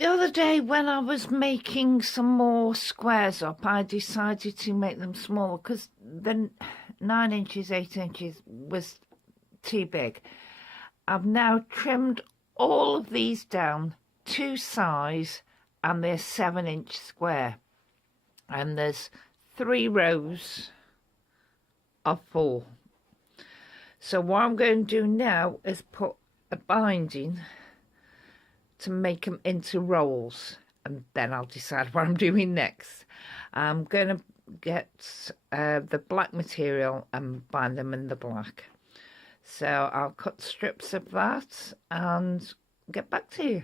the other day when I was making some more squares up, I decided to make them smaller because the 9 inches, 8 inches was too big. I've now trimmed all of these down to size, and they're 7-inch square. And there's 3 rows of 4. So what I'm going to do now is put a binding to make them into rolls, and then I'll decide what I'm doing next. I'm going to get the black material and bind them in the black. So I'll cut strips of that and get back to you.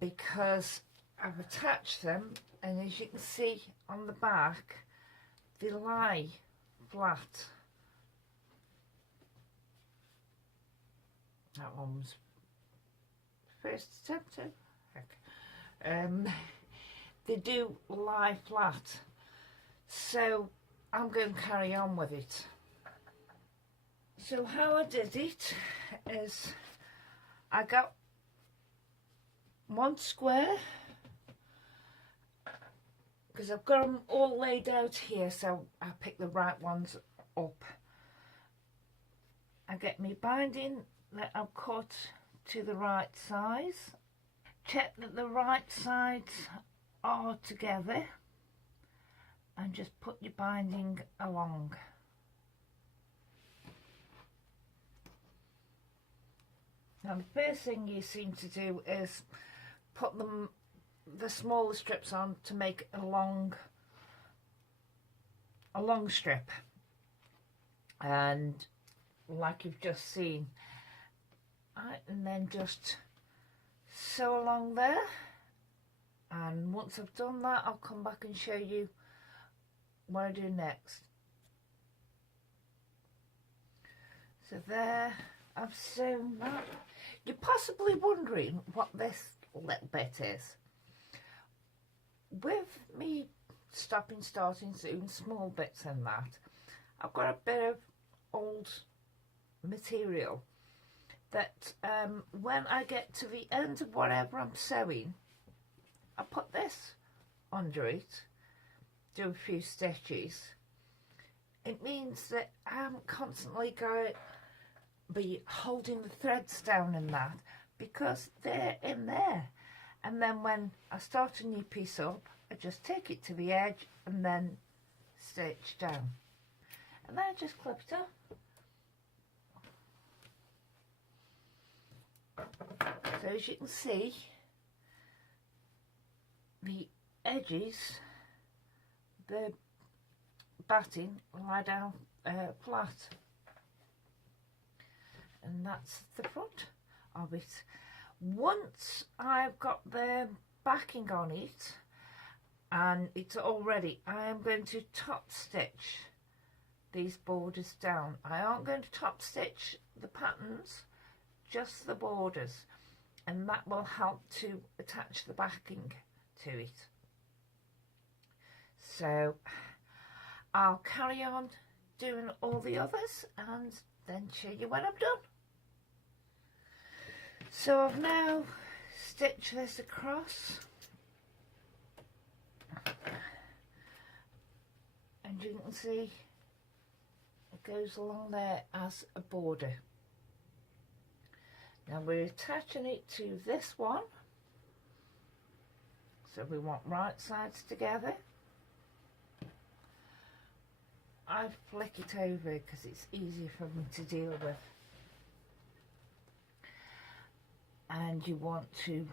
Because I've attached them, and as you can see on the back, they lie flat. That one's first attempt. They do lie flat, so I'm going to carry on with it. So how I did it is I got one square, because I've got them all laid out here, so I pick the right ones up. I get my binding that I've cut to the right size. Check that the right sides are together, and just put your binding along. Now the first thing you seem to do is put the smaller strips on to make a long strip, and like you've just seen, and then just sew along there. And once I've done that, I'll come back and show you what I do next. So there, I've sewn that. You're possibly wondering what this little bit is. With me stopping, starting soon, small bits in that, I've got a bit of old material that when I get to the end of whatever I'm sewing, I put this under it, do a few stitches. It means that I'm constantly going to be holding the threads down in that, because they're in there. And then when I start a new piece up, I just take it to the edge and then stitch down. And then I just clip it up. So as you can see, the edges, the batting lie down flat, and that's the front of it. Once I've got the backing on it and it's all ready, I am going to top stitch these borders down. I aren't going to top stitch the patterns, just the borders, and that will help to attach the backing to it. So I'll carry on doing all the others and then show you when I'm done. So I've now stitched this across, and you can see it goes along there as a border. Now we're attaching it to this one, so we want right sides together. I flick it over because it's easier for me to deal with. And you want to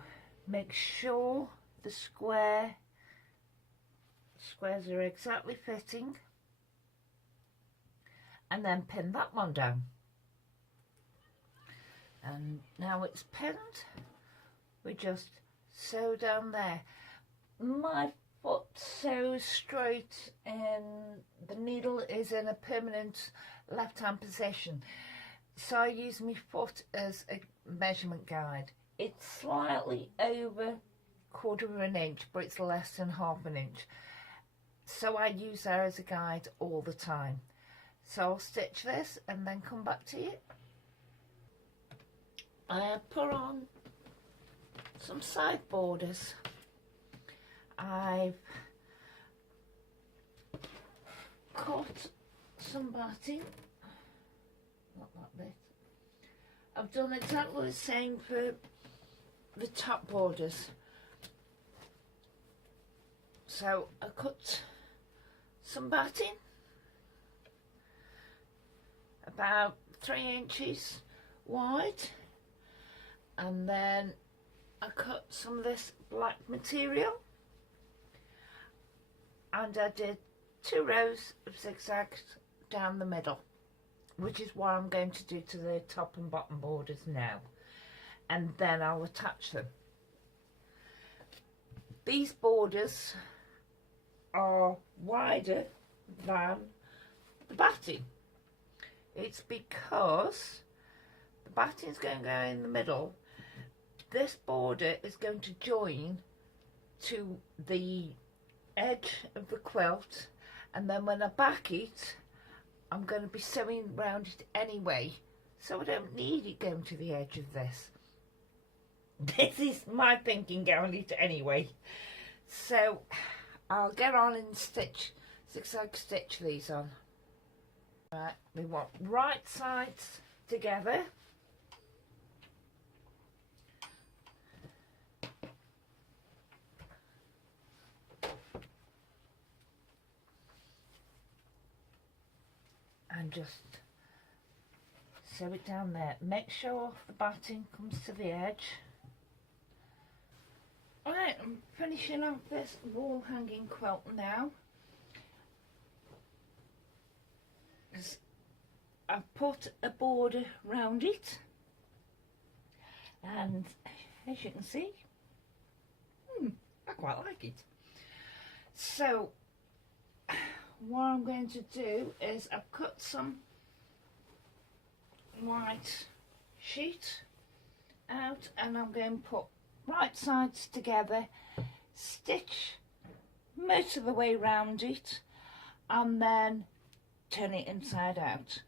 make sure the squares are exactly fitting, and then pin that one down. And now it's pinned, we just sew down there. My foot sews straight and the needle is in a permanent left hand position, so I use my foot as a measurement guide. It's slightly over 1/4 of an inch, but it's less than 1/2 an inch, so I use that as a guide all the time. So I'll stitch this and then come back to you. I put on some side borders. I've cut some batting, not that bit. I've done exactly the same for the top borders. So I cut some batting, about 3 inches wide, and then I cut some of this black material, and I did 2 rows of zigzags down the middle, which is what I'm going to do to the top and bottom borders now, and then I'll attach them. These borders are wider than the batting. It's because the batting's going to go in the middle. This border is going to join to the edge of the quilt, and then when I back it, I'm going to be sewing around it anyway, so I don't need it going to the edge of this. This is my thinking going it anyway. So I'll get on and zigzag stitch these on. Right, we want right sides together. And just sew it down there. Make sure the batting comes to the edge. Alright, I'm finishing off this wall hanging quilt now. I've put a border round it, and as you can see, I quite like it. So what I'm going to do is I've cut some white sheet out, and I'm going to put right sides together, stitch most of the way round it, and then turn it inside out.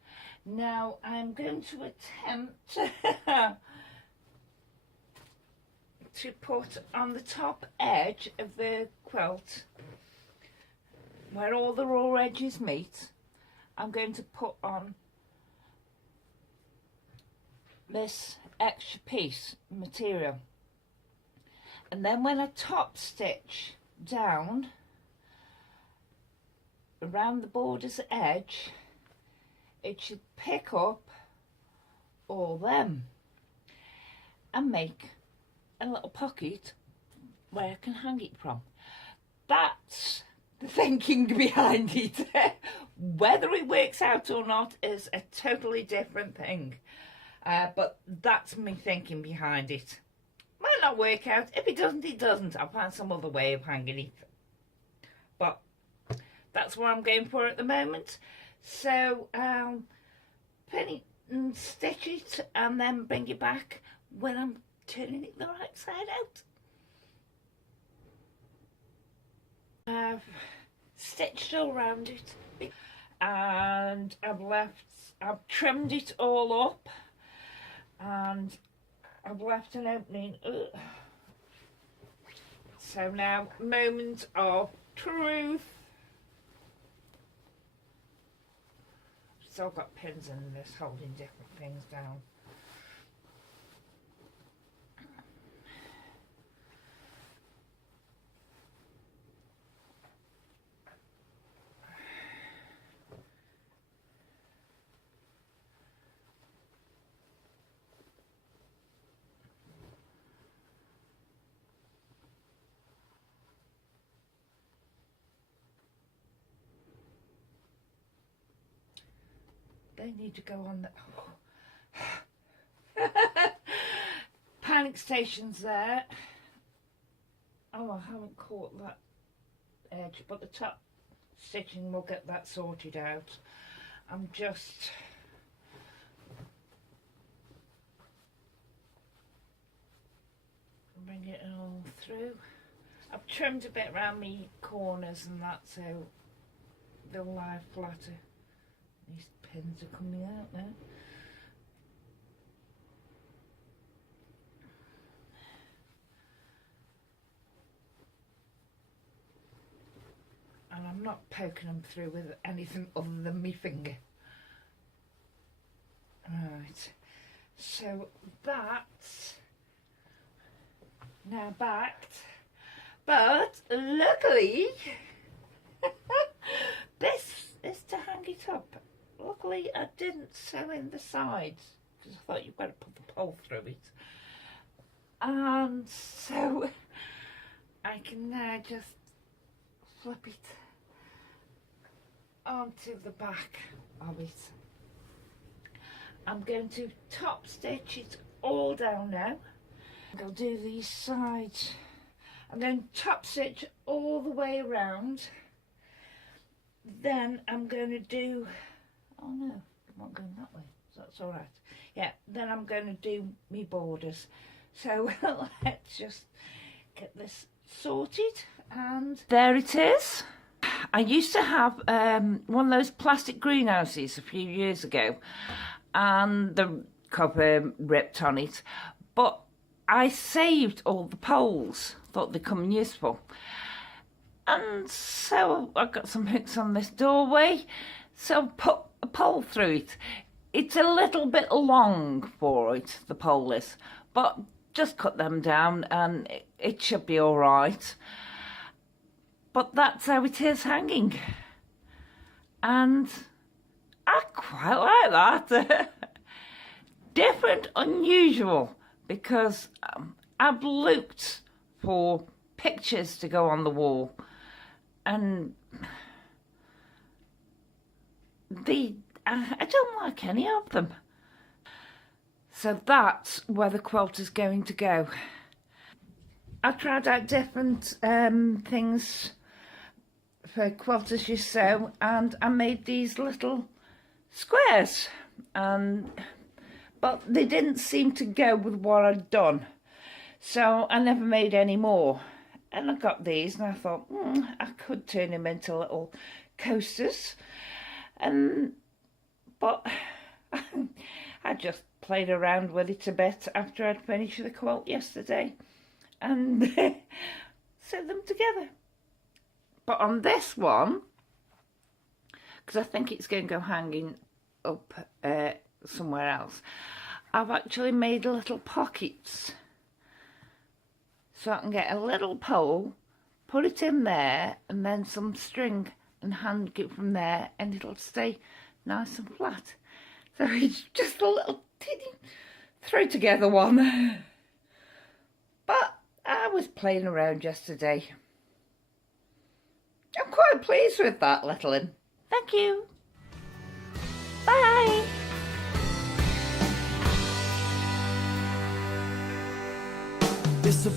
Now I'm going to attempt to put on the top edge of the quilt, where all the raw edges meet, I'm going to put on this extra piece of material, and then when I top stitch down around the border's edge, it should pick up all them and make a little pocket where I can hang it from. That's the thinking behind it. Whether it works out or not is a totally different thing, but that's me thinking behind it. Might not work out. If it doesn't, it doesn't. I'll find some other way of hanging it, but that's what I'm going for at the moment. So pin it and stitch it, and then bring it back when I'm turning it the right side out. I've stitched all around it, and I've trimmed it all up, and I've left an opening. So now, moment of truth. Still got pins in this holding different things down. They need to go on the panic stations there. Oh, I haven't caught that edge, but the top stitching will get that sorted out. I'm just bring it all through. I've trimmed a bit around me corners and that, so they'll lie flatter. These pins are coming out now. I'm not poking them through with anything other than my finger. Right, so that's now backed, but luckily this is to hang it up. Luckily I didn't sew in the sides because I thought you've got to put the pole through it, and so I can now just flip it onto the back of it. I'm going to top stitch it all down now. I'll do these sides. I'm going to top stitch all the way around. Then I'm going to do, oh no, I'm not going that way, so that's all right. Yeah, then I'm going to do me borders. So let's just get this sorted, and there it is. I used to have one of those plastic greenhouses a few years ago, and the cover ripped on it, but I saved all the poles, thought they'd come useful, and so I got some hooks on this doorway, so put a pole through it. It's a little bit long for it, the pole is, but just cut them down and it should be all right. But that's how it is hanging, and I quite like that. Different, unusual, because I've looked for pictures to go on the wall, and I don't like any of them. So that's where the quilt is going to go. I tried out different things for quilt as you sew, and I made these little squares, but they didn't seem to go with what I'd done, so I never made any more. And I got these and I thought I could turn them into little coasters, but I just played around with it a bit after I'd finished the quilt yesterday and sewed them together. But on this one, because I think it's going to go hanging up somewhere else, I've actually made little pockets, so I can get a little pole, put it in there, and then some string and hang it from there, and it'll stay nice and flat. So it's just a little teeny throw together one. But I was playing around yesterday. I'm quite pleased with that little one. Thank you. Bye. It's a